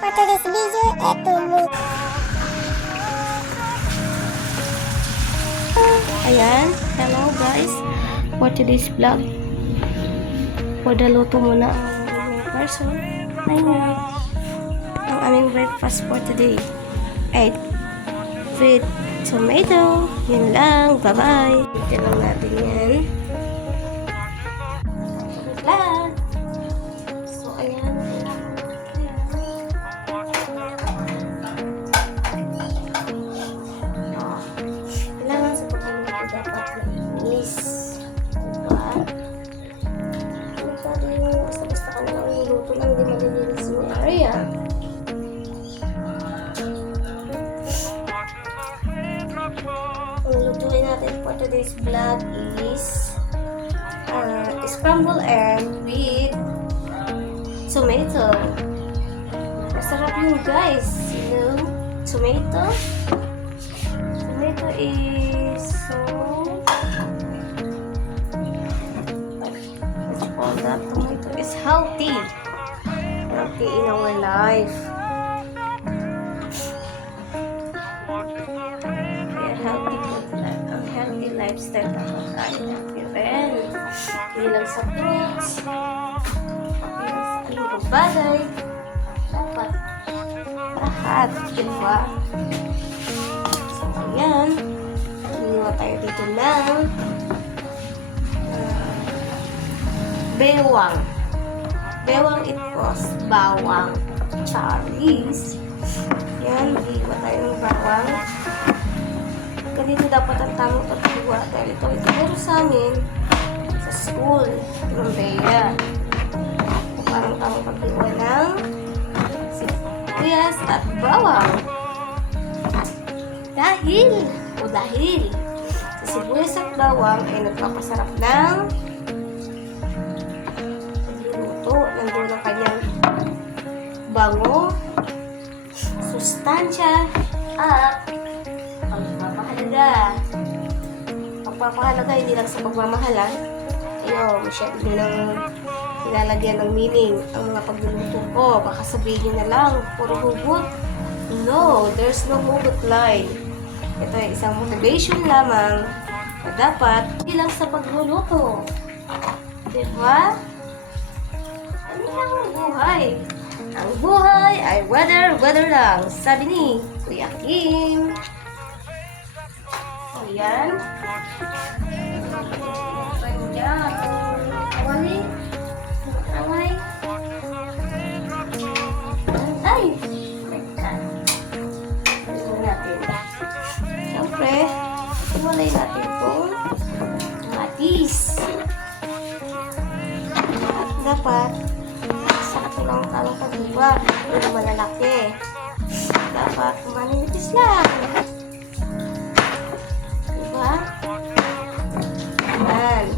For today's video, eto mo. Ayan, hello guys. For today's vlog, for the luto muna ang person. Ayan, ang aming breakfast for today. Egg with tomato. Yun lang, bye bye. Ito lang natin yan. Vlog. So ayan. Kailangan sa pagluluto dapat mainis. Diba? Masyado yung basta-basta ka na lang luluto lang, hindi malilinis yung area. Ang lutuin natin for today's vlog is scrambled egg with tomato. Masarap yun guys. You know, tomato. Tomato is so what you call that? Tomato is healthy. Healthy in our life. Kaya healthy lifestyle dapat tayo natin rin. Hindi lang sa fruits. Hindi lang sa anong bagay. Dapat lahat. Diba? Ayan. Hiniwa tayo dito ng bewang. Bewang itkos. Bawang. Cherries. Ayan. Hiniwa tayo ng bawang. Ganito dapat ang tamang paghiwa. Dahil ito meron sa amin sa school. Lumbeya. Parang tamang paghiwa ng sibuyas at bawang. Dahil sa sibuyas at bawang ay nagpapasarap ng pagluluto. Nandun ang kanyang bango, sustansya, at pagpapahalaga. Pagpapahalaga hindi lang sa pagmamahalan. Masyado nilang nilalagyan ng meaning ang mga pagluluto ko. Baka sabihin nyo na lang, puro hugot. No, there's no hugot line. Ito ay isang motivation lamang na dapat hindi lang sa pagluluto. Diba? Ano lang ang buhay? Ang buhay ay weather lang. Sabi ni Kuya Kim. So, yan. Ayan. Awali. Awali. Ay! Siyempre, iwalay natin itong matis. At dapat, sa katulang talong pag-iwa, hindi malalaki. Dapat, manipis lang. Diba? Ayan.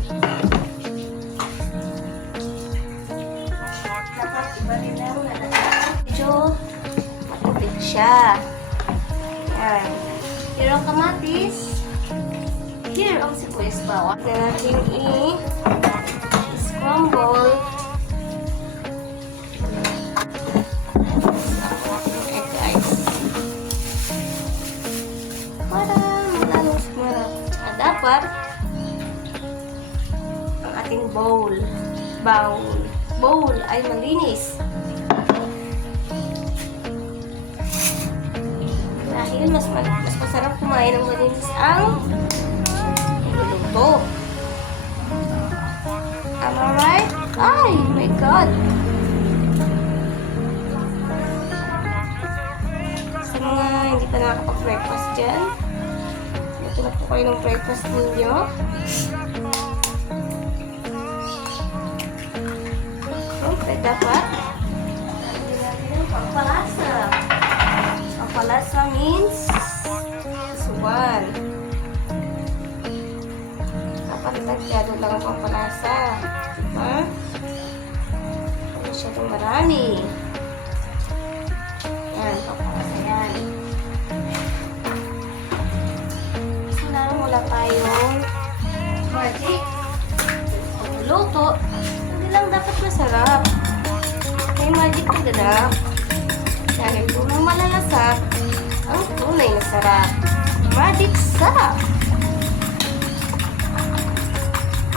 Dapat, iba rin lang medyo matubig siya. Ayan. Here ang kamatis. Here ang sibuyas bawang. Na natin i-scramble. Okay guys. Para malalong sumarap. At dapat ang ating bowl ay malinis. Dahil mas masarap kumain ng malinis ang luluto. Am I right? Ay, my God! Sa mga hindi pa nakakapag-breakfast dyan, ito na po kayo ng breakfast ninyo. Siyempre, dapat hindi natin yung pangpalasa. Pangpalasa means suwan. Dapat tagyado lang ang pangpalasa. Diba? Masyadong marami. Yan, pangpalasa yan. So na, wala tayong magic. Pagluto, hindi lang dapat masarap. May magic na ganap. sangkap ang tunay na sarap. Magic sarap!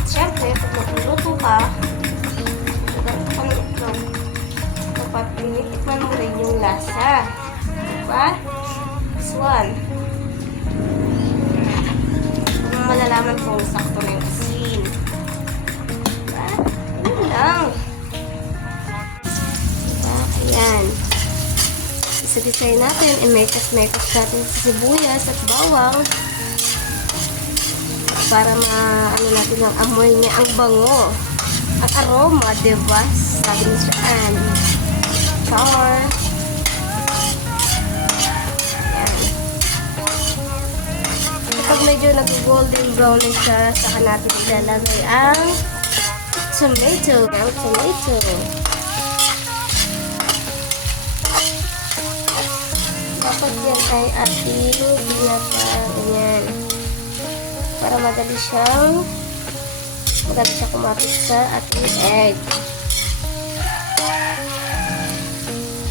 Siyempre, pag magluluto ka, dapat tinitikman mo rin yung lasa. Diba? This one. Kung malalaman kung sakto na yung asin. Diba? Yun lang. Diba? Ayan. Isa-design natin. I-mekas-mekas natin sa sibuyas at bawang. Para ma-ano natin ang amoy niya. Ang bango. Ang aroma, diba? Sabi ni Saan. Char. Ayan. Kapag medyo nag-golden brown na siya, saka natin ilalagay ang tomato. Ang tomato. Dapat yan ay ating binata. Ayan. Para madali siya kumapit sa ating egg.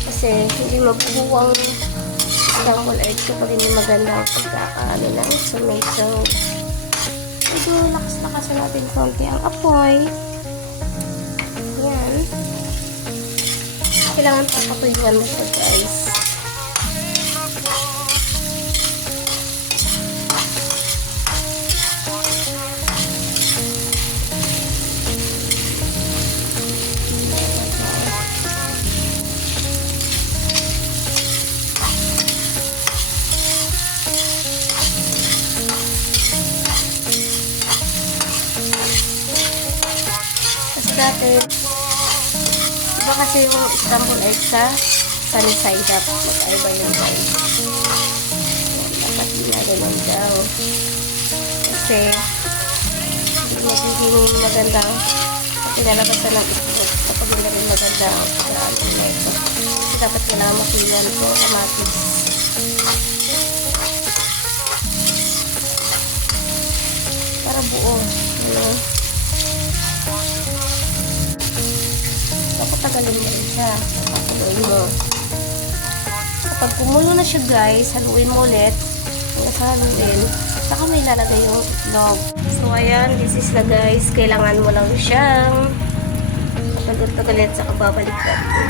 Kasi hindi mabubuwang scrambled egg kapag hindi maganda ang pagkakaano ng tomato. Medyo lakas-lakasan natin konti ang apoy. Ayan. Kailangan papatuyuan mo siya, guys. Dati, iba kasi yung scrambled egg sa sunny side up. Magkaiba yung guys. Dapat ginaganon daw. Kasi, hindi magiging magandang pinalabasan ng itlog kapag hindi rin maganda ang pagkaano na ito. Kasi dapat kailangan makuyan po kamatis. Para buo. Patagalin mo rin siya. Haluin mo. Kapag kumulo na siya, guys, haluin mo ulit. Hanggang sa haluin. Saka may lalagay yung itlog. So, ayan. This is na, guys. Kailangan mo lang siyang patagal-tagalit sa kababalik natin.